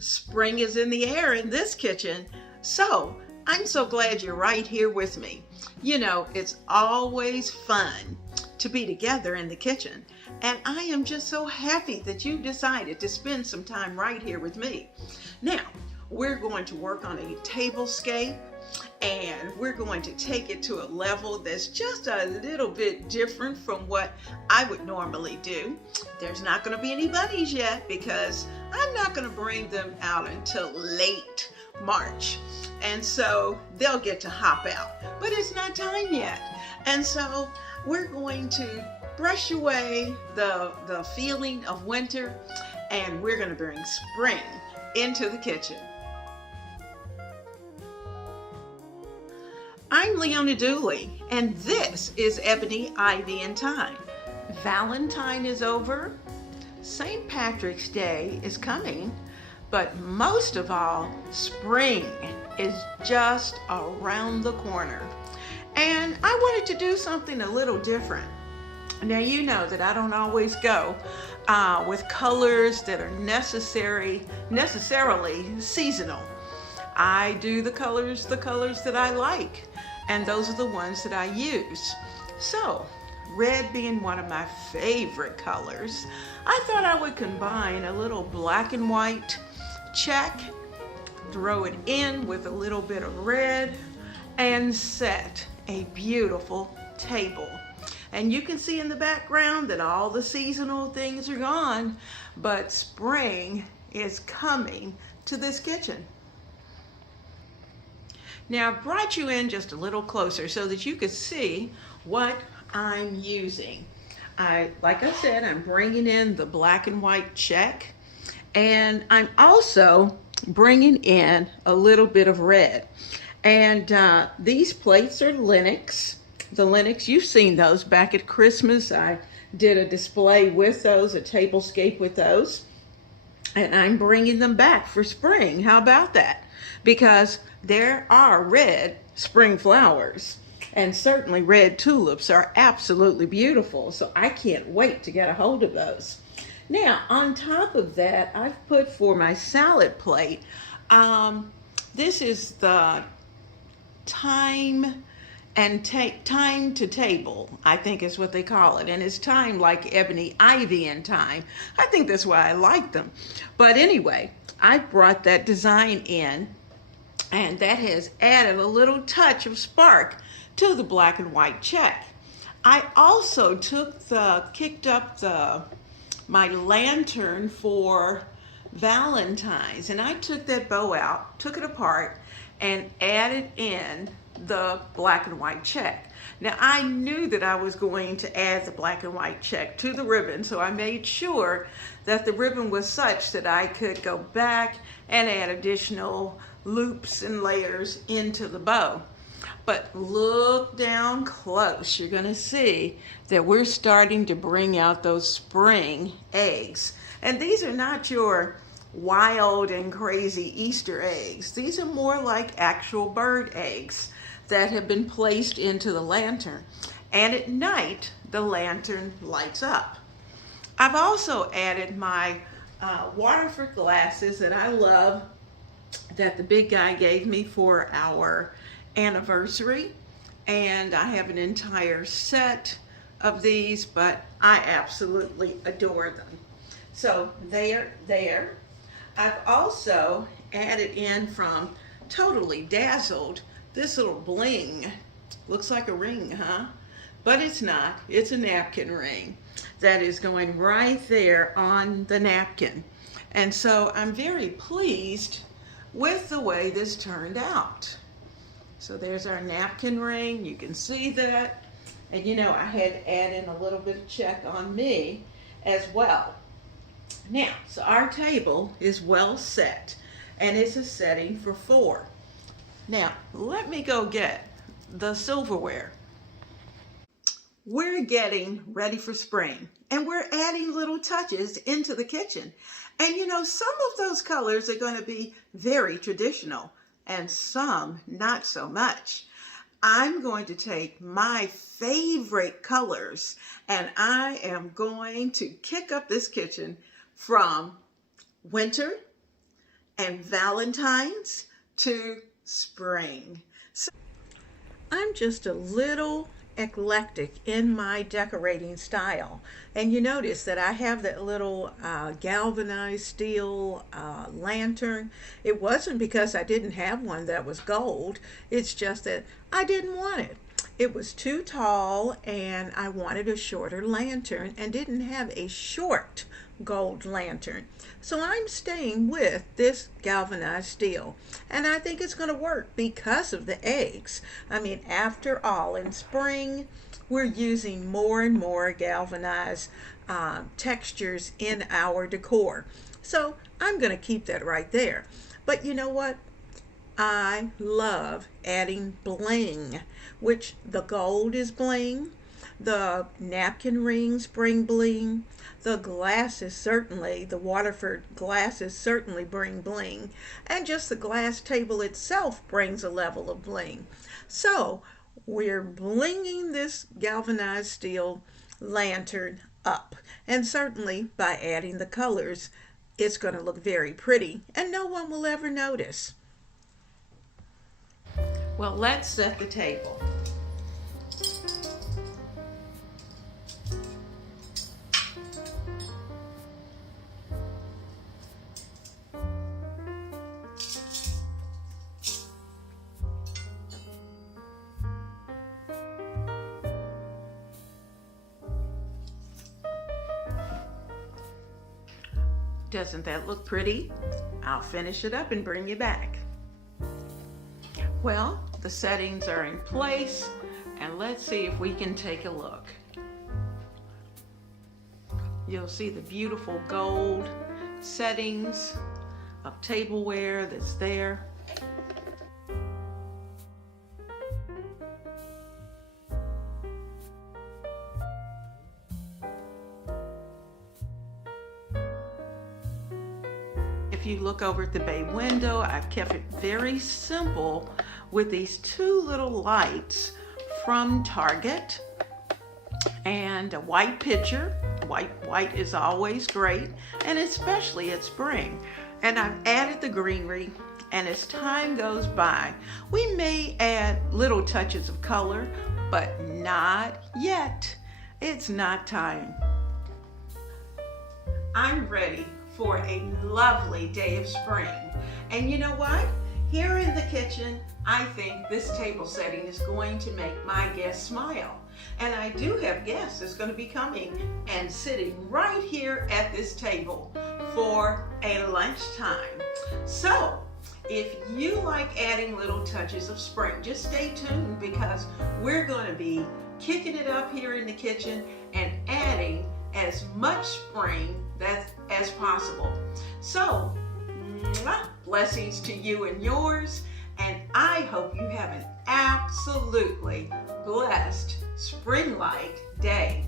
Spring is in the air in this kitchen, so I'm so glad you're right here with me. You know, it's always fun to be together in the kitchen, and I am just so happy that you decided to spend some time right here with me. Now, we're going to work on a tablescape, and we're going to take it to a level that's just a little bit different from what I would normally do. There's not going to be any bunnies yet because I'm not going to bring them out until late March. And so they'll get to hop out, but it's not time yet. And so we're going to brush away the feeling of winter, and we're going to bring spring into the kitchen. I'm Leona Dooley, and this is Ebony, Ivy, and Thyme. Valentine is over, St. Patrick's Day is coming, but most of all, spring is just around the corner. And I wanted to do something a little different. Now, you know that I don't always go with colors that are necessarily seasonal. I do the colors that I like, and those are the ones that I use. So, red being one of my favorite colors, I thought I would combine a little black and white check, throw it in with a little bit of red, and set a beautiful table. And you can see in the background that all the seasonal things are gone, but spring is coming to this kitchen. Now, I brought you in just a little closer so that you could see what I'm using. Like I said, I'm bringing in the black and white check, and I'm also bringing in a little bit of red. And these plates are Lenox. The Lenox, you've seen those back at Christmas. I did a display with those, a tablescape with those. And I'm bringing them back for spring. How about that? Because there are red spring flowers, and certainly red tulips are absolutely beautiful. So I can't wait to get a hold of those. Now, on top of that, I've put for my salad plate, this is the Thyme and Thyme to table, I think is what they call it. And it's Thyme like Ebony, Ivy, and Thyme. I think that's why I like them. But anyway, I brought that design in, and that has added a little touch of spark to the black and white check. I also kicked up my lantern for Valentine's, and I took that bow out, took it apart, and added in the black and white check. Now, I knew that I was going to add the black and white check to the ribbon, so I made sure that the ribbon was such that I could go back and add additional loops and layers into the bow. But look down close, you're gonna see that we're starting to bring out those spring eggs. And these are not your wild and crazy Easter eggs. These are more like actual bird eggs that have been placed into the lantern. And at night, the lantern lights up. I've also added my Waterford glasses that I love, that the big guy gave me for our anniversary. And I have an entire set of these, but I absolutely adore them. So they're there. I've also added in from Totally Dazzled this little bling. Looks like a ring, huh? But it's not. It's a napkin ring that is going right there on the napkin. And so I'm very pleased with the way this turned out. So there's our napkin ring. You can see that. And you know, I had to add in a little bit of check on me as well. Now, so our table is well set, and it's a setting for 4. Now, let me go get the silverware. We're getting ready for spring, and we're adding little touches into the kitchen. And you know, some of those colors are going to be very traditional, and some not so much. I'm going to take my favorite colors, and I am going to kick up this kitchen from winter and Valentine's to spring. So I'm just a little eclectic in my decorating style, and you notice that I have that little galvanized steel lantern. It wasn't because I didn't have one that was gold, it's just that I didn't want it. It was too tall and I wanted a shorter lantern and didn't have a short gold lantern. So I'm staying with this galvanized steel, and I think it's going to work because of the eggs. I mean, after all, in spring we're using more and more galvanized textures in our decor. So I'm going to keep that right there. But you know what? I love adding bling, which the gold is bling, the napkin rings bring bling, the glasses certainly, the Waterford glasses certainly bring bling, and just the glass table itself brings a level of bling. So we're blinging this galvanized steel lantern up, and certainly by adding the colors, it's going to look very pretty and no one will ever notice. Well, let's set the table. Doesn't that look pretty? I'll finish it up and bring you back. Well, the settings are in place, and let's see if we can take a look. You'll see the beautiful gold settings of tableware that's there. If you look over at the bay window, I've kept it very simple with these two little lights from Target and a white picture. White is always great, and especially at spring. And I've added the greenery, and as time goes by, we may add little touches of color, but not yet. It's not time. I'm ready for a lovely day of spring. And you know what? Here in the kitchen, I think this table setting is going to make my guests smile. And I do have guests that's going to be coming and sitting right here at this table for a lunchtime. So if you like adding little touches of spring, just stay tuned, because we're going to be kicking it up here in the kitchen and adding as much spring as possible. So blessings to you and yours, and I hope you have an absolutely blessed spring-like day.